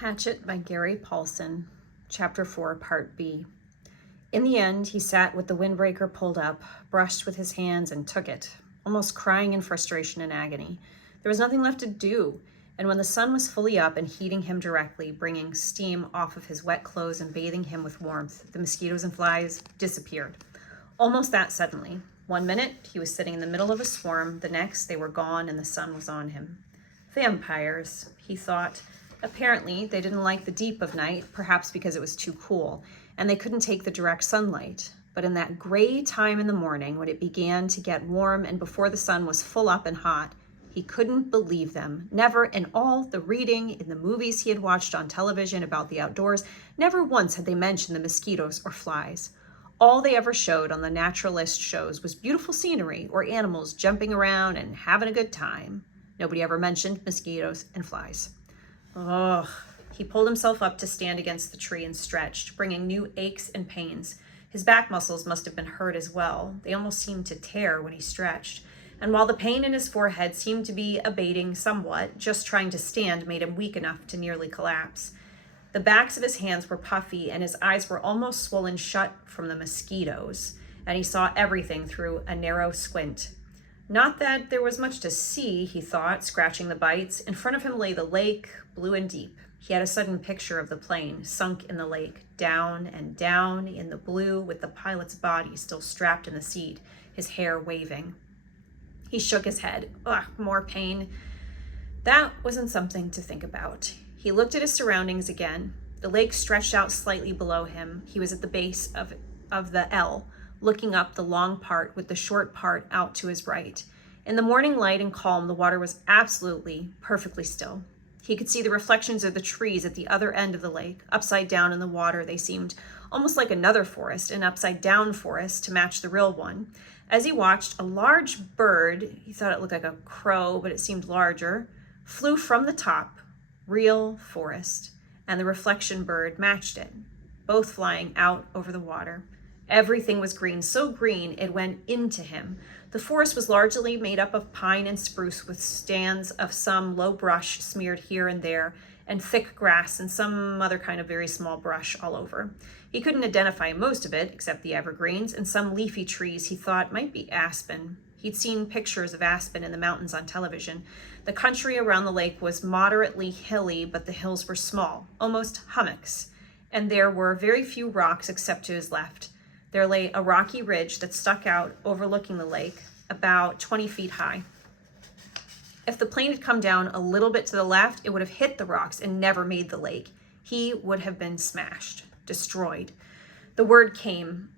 Hatchet by Paulsen, Chapter 4, Part B. In the end, he sat with the windbreaker pulled up, brushed with his hands, and took it, almost crying in frustration and agony. There was nothing left to do, and when the sun was fully up and heating him directly, bringing steam off of his wet clothes and bathing him with warmth, the mosquitoes and flies disappeared. Almost that suddenly. 1 minute, he was sitting in the middle of a swarm. The next, they were gone and the sun was on him. Vampires, he thought. Apparently, they didn't like the deep of night, perhaps because it was too cool, and they couldn't take the direct sunlight. But in that gray time in the morning, when it began to get warm and before the sun was full up and hot, he couldn't believe them. Never in all the reading in the movies he had watched on television about the outdoors, never once had they mentioned the mosquitoes or flies. All they ever showed on the naturalist shows was beautiful scenery or animals jumping around and having a good time. Nobody ever mentioned mosquitoes and flies. Ugh. He pulled himself up to stand against the tree and stretched, bringing new aches and pains. His back muscles must have been hurt as well. They almost seemed to tear when he stretched. And while the pain in his forehead seemed to be abating somewhat, just trying to stand made him weak enough to nearly collapse. The backs of his hands were puffy and his eyes were almost swollen shut from the mosquitoes, and he saw everything through a narrow squint. Not that there was much to see, he thought, scratching the bites. In front of him lay the lake, blue and deep. He had a sudden picture of the plane, sunk in the lake, down and down in the blue, with the pilot's body still strapped in the seat, his hair waving. He shook his head. Ugh, more pain. That wasn't something to think about. He looked at his surroundings again. The lake stretched out slightly below him. He was at the base of the L, looking up the long part with the short part out to his right. In the morning light and calm, the water was absolutely, perfectly still. He could see the reflections of the trees at the other end of the lake. Upside down in the water, they seemed almost like another forest, an upside-down forest to match the real one. As he watched, a large bird, he thought it looked like a crow, but it seemed larger, flew from the top, real forest, and the reflection bird matched it, both flying out over the water. Everything was green, so green it went into him. The forest was largely made up of pine and spruce with stands of some low brush smeared here and there, and thick grass and some other kind of very small brush all over. He couldn't identify most of it, except the evergreens and some leafy trees he thought might be aspen. He'd seen pictures of aspen in the mountains on television. The country around the lake was moderately hilly, but the hills were small, almost hummocks, and there were very few rocks except to his left. There lay a rocky ridge that stuck out overlooking the lake, about 20 feet high. If the plane had come down a little bit to the left, it would have hit the rocks and never made the lake. He would have been smashed, destroyed. The word came.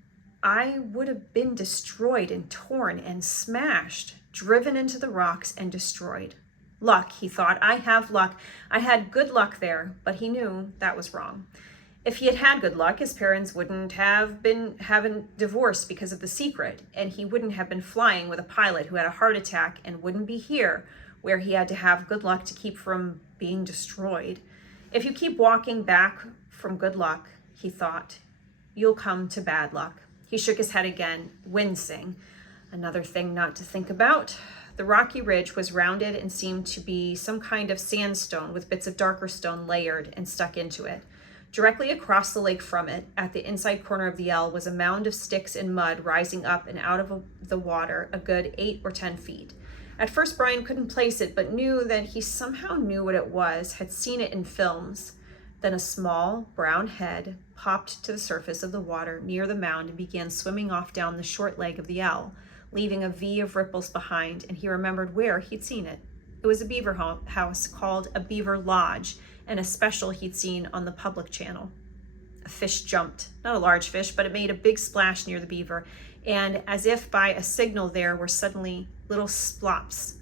I would have been destroyed and torn and smashed, driven into the rocks and destroyed. Luck, he thought. I have luck. I had good luck there, but he knew that was wrong. If he had had good luck, his parents wouldn't have been having divorced because of the secret, and he wouldn't have been flying with a pilot who had a heart attack and wouldn't be here, where he had to have good luck to keep from being destroyed. If you keep walking back from good luck, he thought, you'll come to bad luck. He shook his head again, wincing. Another thing not to think about. The rocky ridge was rounded and seemed to be some kind of sandstone with bits of darker stone layered and stuck into it. Directly across the lake from it, at the inside corner of the L, was a mound of sticks and mud rising up and out of the water a good 8 or 10 feet. At first, Brian couldn't place it, but knew that he somehow knew what it was, had seen it in films. Then a small brown head popped to the surface of the water near the mound and began swimming off down the short leg of the L, leaving a V of ripples behind, and he remembered where he'd seen it. It was a beaver house called a beaver lodge, and a special he'd seen on the public channel. A fish jumped, not a large fish, but it made a big splash near the beaver, and as if by a signal there were suddenly little splops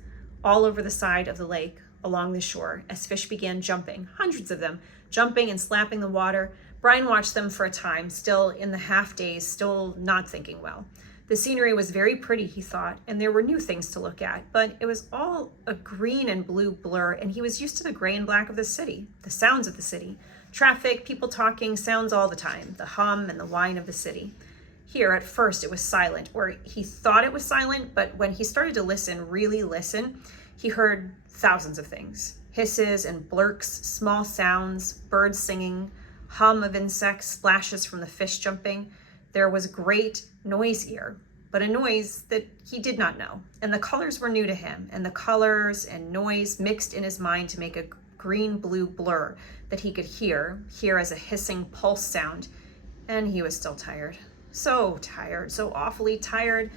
all over the side of the lake along the shore as fish began jumping, hundreds of them, jumping and slapping the water. Brian watched them for a time, still in the half daze, still not thinking well. The scenery was very pretty, he thought, and there were new things to look at, but it was all a green and blue blur, and he was used to the gray and black of the city, the sounds of the city. Traffic, people talking, sounds all the time, the hum and the whine of the city. Here, at first, it was silent, or he thought it was silent, but when he started to listen, really listen, he heard thousands of things. Hisses and blurks, small sounds, birds singing, hum of insects, splashes from the fish jumping. There was great noise here, but a noise that he did not know. And the colors were new to him, and the colors and noise mixed in his mind to make a green-blue blur that he could hear as a hissing pulse sound. And he was still tired, so awfully tired.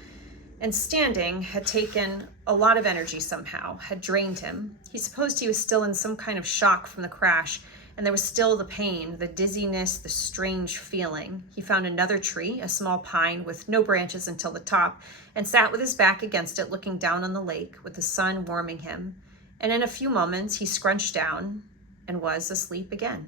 And standing had taken a lot of energy somehow, had drained him. He supposed he was still in some kind of shock from the crash, and there was still the pain, the dizziness, the strange feeling. He found another tree, a small pine with no branches until the top, and sat with his back against it, looking down on the lake with the sun warming him. And in a few moments, he scrunched down and was asleep again.